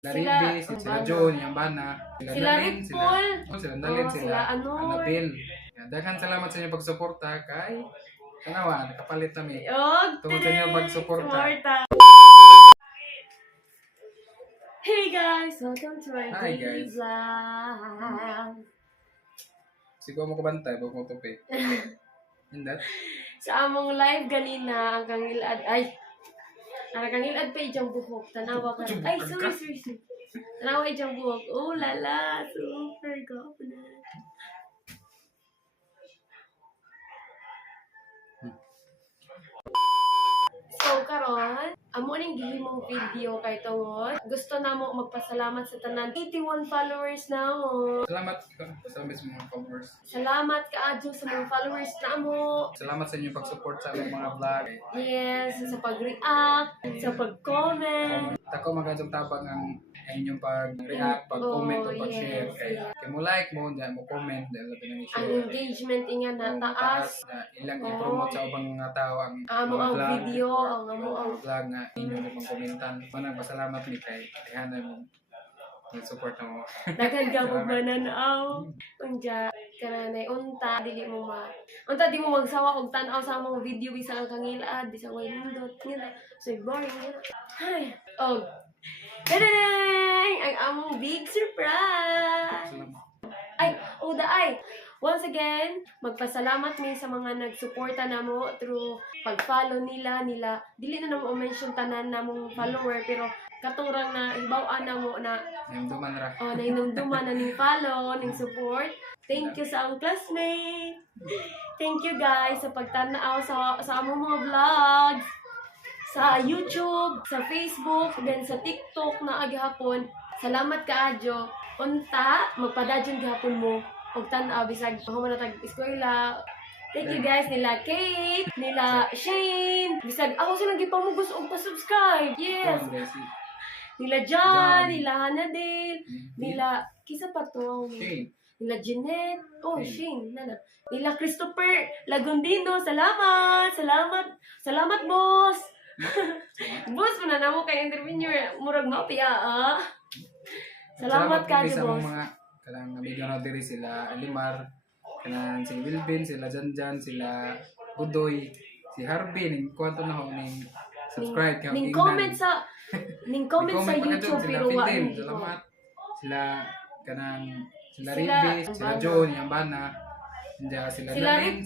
Sila Ribe, sila John, yung Bana, sila Ripol, sila Nalin, sila Annabelle. Daghan salamat sa inyong pagsuporta kay kanawa, nakapalit kami. Tungod sa inyong pagsuporta. Hey guys, welcome to my daily vlog. Siguro mo kabantay, huwag mo tupi. Hindat? Sa among live ganina, ang kangilad, ang kangilad pa ijang buhok. Tanawa ka. Sorry. Tanawa ijang buhok. Oh, lala. Super gwapo na. So, karon, amo ning gihimong video kay tungod. Gusto namo magpasalamat sa tanan 81 followers na mo. Salamat sa mga followers. Salamat kaadyo sa mga followers na mo. Salamat sa inyong pag-support sa aming mga vlog. Yes, sa pag-react, sa pag-comment. Ako magandang tabang ang inyong pag-react, pag-comment o pag-share. Kaya mo like mo, dyan mo comment, dyan mo ang engagement inga na taas. Ilang i-promote sa ubang mga tao ang ang video, ang vlog na inyo na pang komentan. Manang pasalamat ni kay Hana mo. Support na mo. Dagan ka mo mananaw. Unja, kananay, unta, dili mo unta, di mo magsawa kung tanaw sa mga video, bisa ang kangilad, bisa way nindot. So, boring. Ay, tadang! Ang among big surprise! Once again, magpasalamat mi sa mga nagsuporta namo through pag-follow nila. Dili na namo mention tanan namong follower, pero katurang na ibaw-an namo na nainumduman ra. Nainumduman na ning follow, ning support. Thank you sa ang classmate. Thank you guys sa pagtanaw sa among mga vlogs. Sa YouTube, sa Facebook, then sa TikTok na agihapon. Salamat kaadyo. Unta, magpadadyon gihapon mo. Og tan-aw bisag human na tag-eskwela. Thank you guys nila Kate, nila Shane. Bisag ako silang gipamugos og pa-subscribe. Yes. Nila John, nila Hanadale, nila kisa pa to. Nila Jeanette. Shane, nana. Nila Christopher Lagundino. Salamat, boss. Boss, mo na namo kay interviewer. Murag mapia, Salamat ka, boss. Mga kanang amigo na diri sila Alimar, kanang si Wilvin, sila Janjan, sila Budoy, si Harvey, ning kwanto na ho ning subscribe kang ning comment sa YouTube pero wa. Salamat. Sila kanang sila Ribe, sila John, yung Bana. Sila Nalin,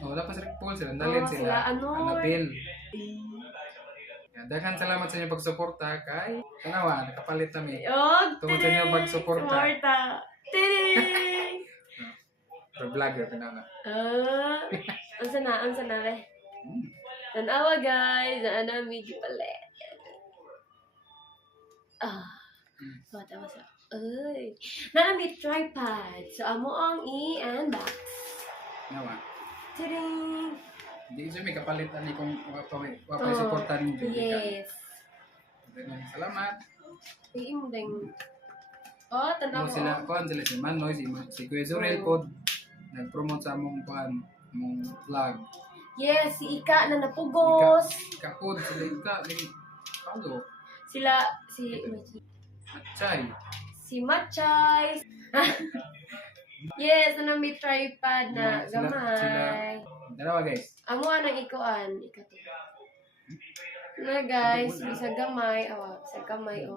wala pa si Ripol, sila Nalin, sila Annabelle. Daghan salamat sa inyong pagsuporta kay kanawa, nakapalit kami. Tungod sa inyong pagsuporta. Vlogger ka na. Unsa na re? Tanawa guys, ana medyo pala. Matawa sa. Naami tripod. So amo ang i-unbox. Nawa. Tading! Hindi siya may kapalitan ni kung wapay supportan ninyo. Yes. Salamat. Hindi mo dahil. Tanaw ko. Sila si Manoy, si Kuya Zurel po nag-promote sa among vlog. Yes, si Ika na napugos. Ika po, sila Ika, Paulo. Sila, Machay. Si Machay. Yes, na may tripod na gamay. Dalawa guys. Amo anang ikuan, ikato. Na guys, bisa gamay, sa kamay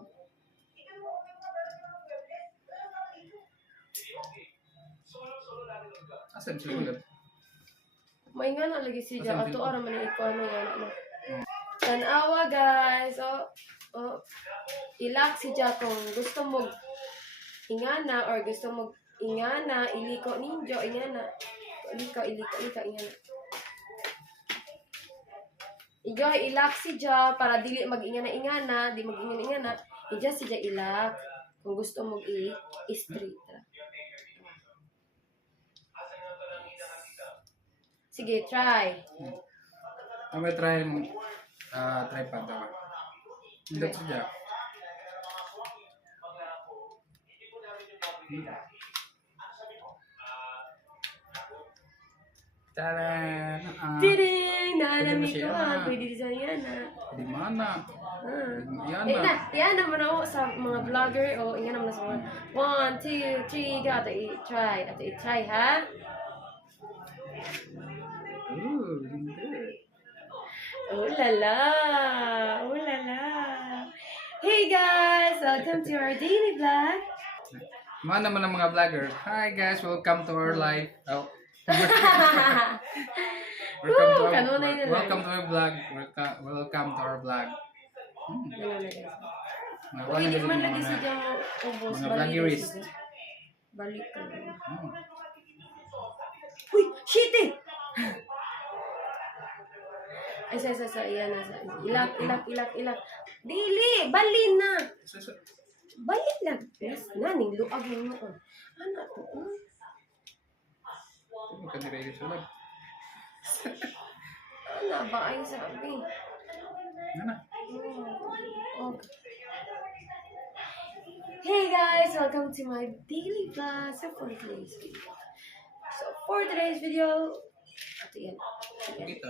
Asan siya ulit? May nga na lagi siya. Ato ara man ikuan na. Tanawa guys. Ilak siya kung gusto mo ingana or gusto mo ingana, iliko ninyo, ingana. Iliko, ingana. Ijo, ilak siya para dili mag-ingana-ingana, di mag-ingana-ingana. Ijo siya ilak kung gusto mo i-straight. Sige, try. May try mo. Tripod daw. Hindi siya. Taran! Tiding! Nanami ko pwede di sa yan Di mana? Yan Eh, na. yan naman ako sa mga vlogger. O, yan naman sa mga 1, 2, 3, go. Ato i-try. Ato i-try, ha? Ooh, hindi. Oh la la! Oh la la! Hey guys! Welcome to our daily vlog. Mga naman ang mga vlogger. Hi guys, welcome to our live. Oh. Woo! Kanunay nila. Welcome to our vlog. Welcome to our vlog. Ano na guys? Mga Uy, di vlogger man mga- lagi sa diyang ubos. mga vloggerist. Balik ka. Hmm. Uy! Shit eh! Ay, sa. Iyan na. Ilak. Dili! Bali na! Balik lang. Yes, naning luag mo ko. Ano to? Ito ka nire sa lab. Ano ba ay sabi? Ano? Okay. Hey guys, welcome to my daily vlog. So for today's video, ito yan. Kita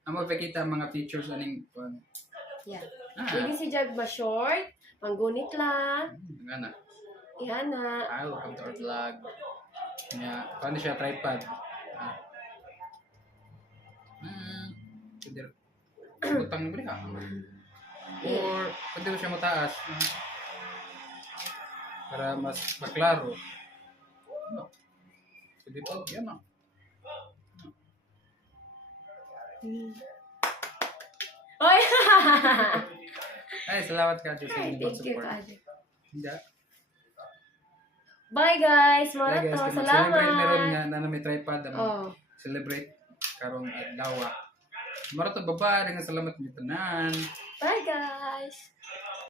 ang mapakita ang mga features aning kuan. Yeah. Ah, Ini si Jag ba short, panggunit lang. ngana. Yan na. Hi, welcome to our vlog. Nya, paano siya tripod? Ah. Pwede utang mo ha. Or pwede mo siya mataas. Para mas maklaro. Ano? So dito, yan na. Oy! Ay, salamat ka sa Ay, inyong thank you, support. Kaja. Hindi. Bye guys! Hey Mara guys, to. kung celebrate meron Salamat! nga na may tripod Oh. celebrate karong adlaw. Mara to baba dengan salamat niyo tanan. Bye guys!